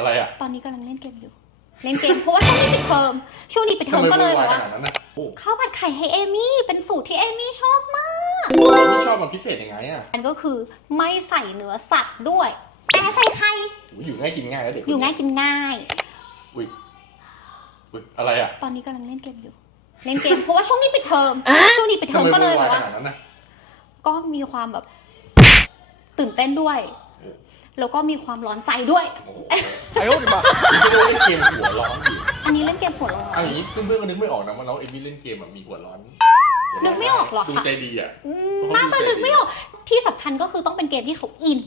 อะไรอะตอนนี้กำลังเล่นเกมอยู่ เล่นเกมเพราะว่าช่วงนี้ปิดเทอมช่วงนี้ปิดเททำอมไมก็เลยวุ่แบนวายบขว่านาดนั้นน่ะโอ้ข้าวผัดไข่ให้เอมี่เป็นสูตรที่เอมี่ชอบมากไม่ชอบมันพิเศษยังไงอะมันก็คือไม่ใส่เนื้อสัตว์ด้วย แต่ใส่ไข่โอ้ยอยู่ง่ายกินง่ายแล้วเด็กอยู่ง่ายกินง่าย อุ้ยอุ้ยอะไรอะตอนนี้กำลังเล่นเกมอยู่ เล่นเกมเพราะว่าช่วงนี้ปิดเทอมช่วงนี้ปิดเททำอมไมก็เลวุ่ยนแบวายบขว่า นาดนั้นน่ะก็มีความแบบ ตื่นเต้นด้วย เออ แล้วก็มีความร้อนใจด้วย โอ้โห 哎呦我的妈！ ไม่รู้ว่าเล่นเกมหัวร้อนอยู่ อันนี้เล่นเกมหัวร้อน เอาอย่างนี้เพื่อนๆก็นึกไม่ออกนะว่าน้องเอมี่เล่นเกมแบบมีหัวร้อน นึกไม่ออกหรอก ดู ค่ะ ใจดีอ่ะ อืมน่าจะนึกไม่ออก ที่สำคัญก็คือต้องเป็นเกมที่เขาอิน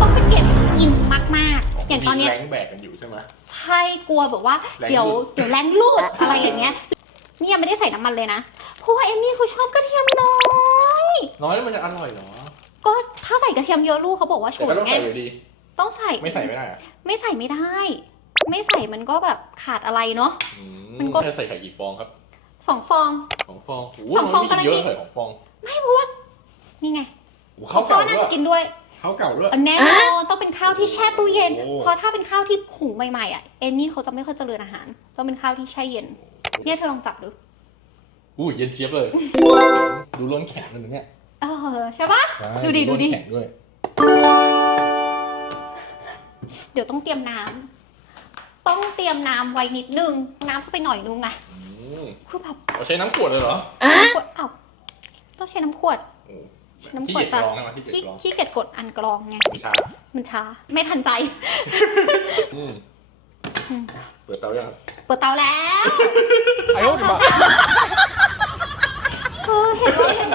ต้องเป็นเกมที่อินมากๆ อย่างตอนเนี้ย มีแรงแบกกันอยู่ใช่ไหม ใช่กลัวแบบว่า แรง เดี๋ยว รูด เดี๋ยวแรงลูดอะไรอย่างเงี้ยนี่ยังไม่ได้ใส่น้ำมันเลยนะ เพราะว่าเอมมี่เขาชอบกระเทียมน้อย น้อยแล้วมันจะอร่อยเหรอ ก็ถ้าใส่กระเทียมเยอะลูกเขาบอกว่า แต่ ฉุน ก็ต้อง ไง ใส่อยู่ดี ต้องใส่ไม่ใส่ไม่ได้อะไม่ใส่ไม่ได้ ไม่ใส่มันก็แบบขาดอะไรเนาะ อืมันก็ จะใส่ไข่กี่ฟองครับสองฟอง สองฟองโโหสองฟองมันไม่กินเยกำลังดีอะเลยของฟองไม่เพราะว่านี่ไงโอ้โหข้าวก็เก่าน่าด้วจะยกินด้วยข้าวเก่าด้วย แน่นอนต้องเป็นข้าวที่แช่ตู้เย็นโอ้ เพราะถ้าเป็นข้าวที่หุงใหม่ๆอะเอมมี่เขาจะไม่ค่อยเจริญอาหารต้องเป็นข้าวที่แช่เย็นเนี่ยเธอลองจับดูอู้เย็นเจี๊ยบเลย ดูร้อนแข็งเลยนะเนี่ยเออใช่ปะ ใช่ดูดิดูดิ ร้อนแข็งด้วยเดี๋ยวต้องเตรียมน้ำต้องเตรียมน้ำไว้นิดนึง น้ำเขาไปหน่อยนึงไงคือแบบเราใช้น้ำขวดเลยเหรอขวดอ้าวต้องใช้น้ำขวดน้ำขวดขี้เกียจกรองไขี้งขี้เกียจกดอันกรองไงมันช้ามันช้า ไม่ทันใจเปิดเตาแล้วเปิดเตาแล้วไอ้โอ๊มาเห็นแล้วเห็น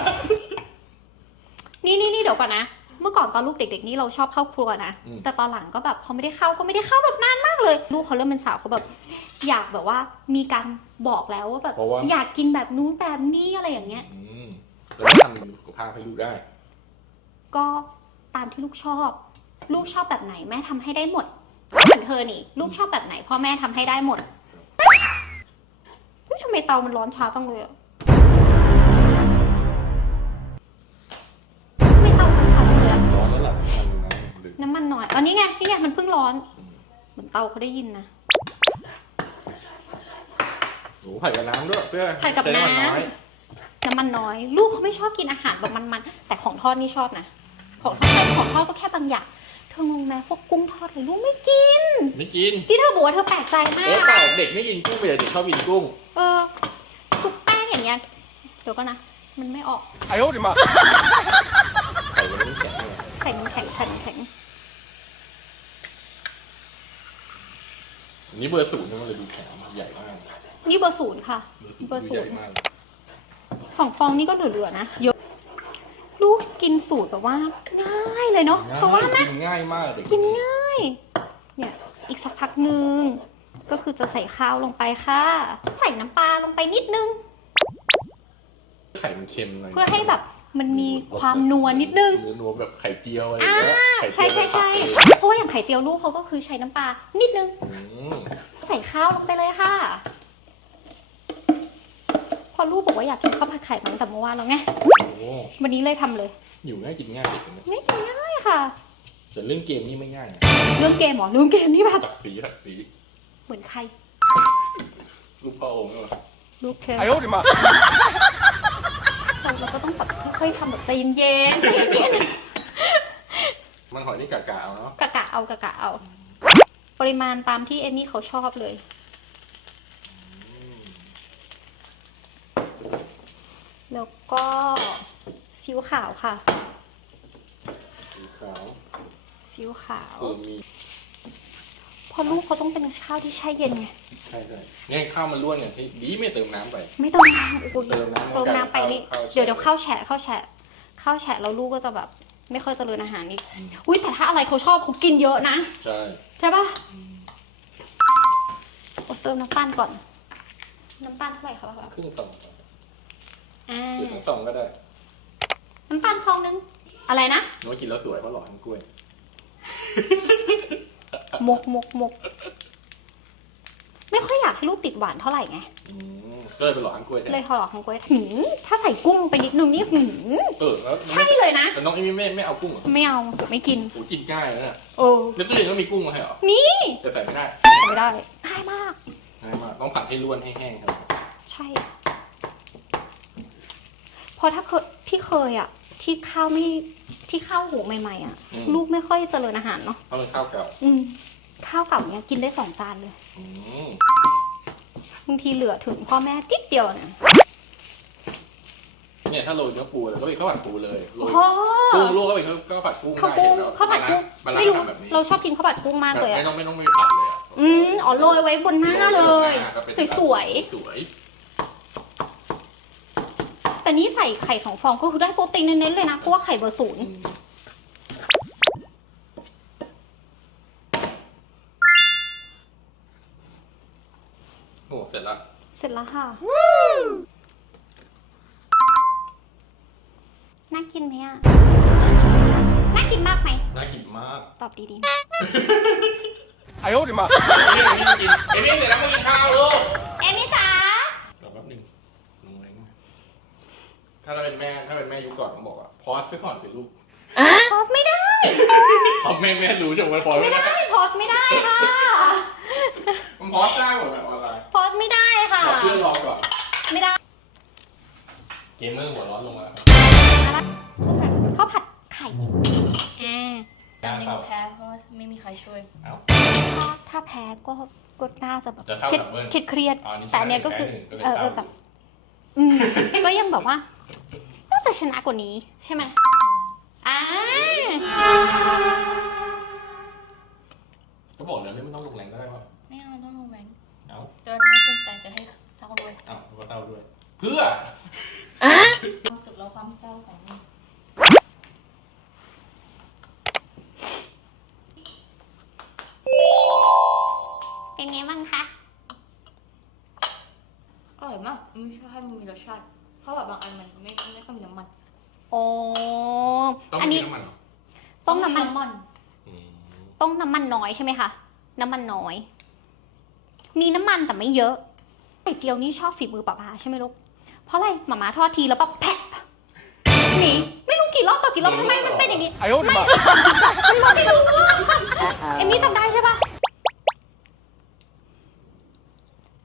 นี่นี่นี่เดี๋ยวก่อนนะ เมื่อก่อนตอนลูกเด็ก ๆ นี่เราชอบเข้าครัวนะ แต่ตอนหลังก็แบบพอไม่ได้เข้าก็ไม่ได้เข้าแบบนานมากเลย ลูกเขาเริ่มเป็นสาวเขาแบบ อยากแบบว่ามีการบอกแล้วว่าแบบเพราะว่า อยากกินแบบนู้นแบบนี้อะไรอย่างเงี้ย อืมแล้วก็ทำสุขภาพให้ลูกได้ ก็ตามที่ลูกชอบ ลูกชอบแบบไหนแม่ทำให้ได้หมดก็เหมือนเธอนี่ ลูกชอบแบบไหนพ่อแม่ทำให้ได้หมดเฮ้ยทำไมเตามันร้อนช้าจังเลยอะ น้ำมันน้อยอันนี้ไงนี่ไงมันเพิ่งร้อน เหมือนเตาเขาได้ยินนะโอ้โหผัดกับน้ำด้วยเพื่อผัดกับน้ำน้ำมันน้อย ลูกเขาไม่ชอบกินอาหารแบบมันๆแต่ของทอดนี่ชอบนะ ของทอดของทอดก็แค่บางอย่างเธองงไหมพวกกุ้งทอดเลยลูกไม่กิน ไม่กิน ที่เธอบอกว่าเธอแปลกใจมากเอ๊ะปล่เด็กไม่กินกุ้งไปเด็กชอบกินกุ้ง เออทุกแป้งอย่างเงี้ยเดี๋ยวก็นะ มันไม่ออกไอ้โอ๊ตมา อันนี้เบอร์ศูนย์นะมันเลยดูแข็งใหญ่มากนี่เบอร์ศูนย์ค่ะ เบอร์ศูนย์เบอร์ศูนย์ ใหญ่มากสองฟองนี่ก็เหลือๆนะเยอะลูกกินสูตรแบบว่าง่ายเลยเนาะเพราะว่านะ กินง่ายมากเด็กกินง่าย เนี่ยอีกสักพักหนึ่งก็คือจะใส่ข้าวลงไปค่ะ ใส่น้ำปลาลงไปนิดนึง ไข่มันเค็มหน่อยเพื่อให้แบบ มันมีความนัวนิดนึง เนื้อนัวแบบไข่เจียวอะไรอ อ่า ย่างเงี้ยไข่เจี ใช่ ยว ใช่ใช่ ในผัก เพราะว่าอย่างไข่เจียวลูกเขาก็คือใช้น้ำปลานิดนึง อืม ใส่ข้าวลงไปเลยค่ะ พอลูกบอกว่าอยากกินข้าวผัดไข่มาตั้งแต่เมื่อวานแล้วไง โอ้โห วันนี้เลยทำเลย อยู่ง่ายกินง่ายเด็กนะ ไม่กินง่ายค่ะ แต่เรื่องเกมนี่ไม่ง่ายนะ เรื่องเกมเหรอเรื่องเกมนี่แบบ ตักสีตักสี เหมือนใคร ลูกพ่อองค์ก็ ลูกเธอ 哎呦我的妈！ เราเราก็ต้องแบบค่อยๆทำแบบใจเย็นๆใจเย็นมันหอยนี่กะๆเอาเนาะๆกะกะเอากะกะเอา ปริมาณตามที่เอมี่เขาชอบเลย แล้วก็ซีอิ๊วขาวค่ะ สีขาวซีอิ๊วขาวเออมี เพอลูกเขาต้องเป็นข้าวที่แช่เย็นไง ใช่ใช่เนี่ยข้าวมันล้วนเนี่ยที่ดีไม่เติมน้ำไป ไม่ต้องน้ำโอ้ยเติมน้ำเติมน้ำไปนี่ข้าวแช่ เดี๋ยวเดี๋ยวข้าวแฉะข้าวแฉะข้าวแฉะแล้วลูกก็จะแบบ ไม่ค่อยเจริญอาหารอีก อุ้ยแต่ถ้าอะไรเขาชอบเขากินเยอะนะ ใช่ ใช่ปะโอ้เติมน้ำตาลก่อน น้ำตาลเท่าไหร่คะพ่อครึ่งซองอ่าหรือทั้งซองก็ได้น้ำตาลซองนึง อะไรนะ น้อยกินแล้วสวยเพราะหล่อทั้งกล้วย มกมกมกไม่ค่อยอยากให้ลูกติดหวานเท่าไหร่ไง อืมเคก็เลยเป็นหลอดอังกล้วยแทเลยนหอหลอดของกล้วยหืมถ้าใส่กุ้งไปนิดนึงนี่หืมเออแล้วใช่เลยนะ แต่น้องเอมี่ไม่ไม่เอากุ้งเหรอไม่เอาไม่กิน โอ้กินง่ายนะเนี่ยโอ้ในตู้เย็นก็มีกุ้งมาให้เหรอนี่แต่ใส่ไม่ได้ไม่ได้ง่ายมาก ง่ายมากต้องผัดให้ร่วนให้แห้งครับ ใช่เพราะถ้าเคยที่เคยอะ ที่ข้าวไม่ ที่ข้าวหุงใหม่ๆอะ อืม ลูกไม่ค่อยเจริญอาหารเนาะต้องเป็นข้าวเก่าอืมข้าวเก่าเนี้ยกินได้สองจานเลยอืมบางทีเหลือถึงพ่อแม่จิ๊ดเดียวเนี่ยเนี่ยถ้าโรยเนื้อปูเลยก็เป็นข้าวผัดปูเลยโรยโอ้กุ้งลวกก็เป็นข้าวผัดกุ้งข้าวกุ้งได้ข้าวผัดกุ้งบาลานไม่ซ์รู้ทำแบบนี้เราชอบกินข้าวผัดกุ้งมากเลยไม่อะต้องไม่ต้องไม่ผัดเลยอะอืมอ๋อโรยไว้บนหน้าเลย ก็เป็นสวยสวยๆ แต่นี่ใส่ไข่สองฟองก็คือได้โปรตีนเน้นๆเลยนะเพราะว่าไข่เบอร์ศูนย์ โอ้เสร็จแล้ว เสร็จแล้วค่ะน่ากินไหมอ่ะน่ากินมากไหม น่ากินมาก ตอบดี 哎呦我的妈！ เอมี่ไม่กินเอมี่เสร็จแล้วมากินข้ ถ้าเราเป็นแม่ถ้าเป็นแม่ยุคก่อนต้องบอกว่าพอสไปก่อนสิลูกพอสไม่ได้ เพราะแม่แม่รู้ใช่ไหมพอสไม่ไม่ได้ได้พอสไม่ได้ค่ะ มันพอสได้หมดแบบออนไลน์พอสไม่ได้ค่ะ ขอเพื่อนรอก่อนไม่ได้เกมเมอร์หัวร้อนลงมาครับข้าวผัดไข่อ่าตอนนี้ก็แพ้เพราะว่าไม่มีใครช่วย เอ้า ถ้าถ้าแพ้ก็ก็น่าจะแบบจะเท่าคิดกับเบิ้ลคิดเครียด อ๋อนี่ชนะแต่อันเนี้ยก็คือ แพ้หนึ่งก็เลยเออเออเศร้าแบบ อืม ก็ยังแบบว่า น่าจะชนะกว่านี้ใช่ไหมอ่าก็บอกแล้วไม่ต้องลงแรงก็ได้ป่ะไม่เอาต้องลงแรงเอ้าเดินให้ภูมิใจจะให้เศร้าด้วยเอ้าก็เศร้าด้วย เพื่อความสุขและความเศร้าของมันเป็นไงบ้างคะ อร่อยมากไม่ใช่ให้มันมีรสชาติ เพราะแบบบางอันมันไม่ไม่ค่อยมีน้ำมัน โอ้ ต้อง อัน มี นี้ น้ำมันเหรอ ต้มน้ำมัน น้ำมัน อืม ต้มน้ำมันน้อยใช่ไหมคะ น้ำมันน้อย มีน้ำมันแต่ไม่เยอะไข่เจียวนี่ชอบฝีมือป้าปาใช่ไหมลูก เพราะอะไรหมาม่าทอดทีแล้วแบบแพะหนีไม่รู้กี่รอบต่อกี่รอบทำไมมันเป็นอย่างนี้ 哎呦我的妈！ ไม่รู้เอมมี่จำได้ใช่ปะ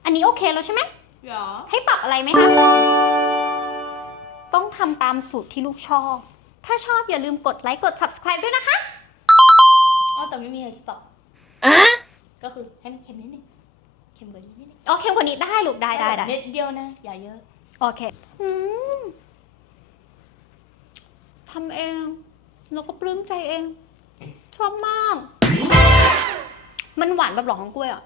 อันนี้โอเคแล้วใช่ไหม เหรอ ให้ปรับอะไรไหมคะ ต้องทำตามสูตรที่ลูกชอบ ถ้าชอบอย่าลืมกดไลค์กด subscribe ด้วยนะคะอ๋อแต่ไม่มีอะไรที่ตอบก็คือให้มันเค็มนิดนึงเค็มกว่านี้นิดนึงโอเคกว่านี้ได้ลูกได้ได้ได้นิดเดียวนะ อย่าเยอะ โอเคอืมทำเอง แล้วก็ปลื้มใจเอง ชอบมาก มันหวานแบบหลอกของกล้วยอะ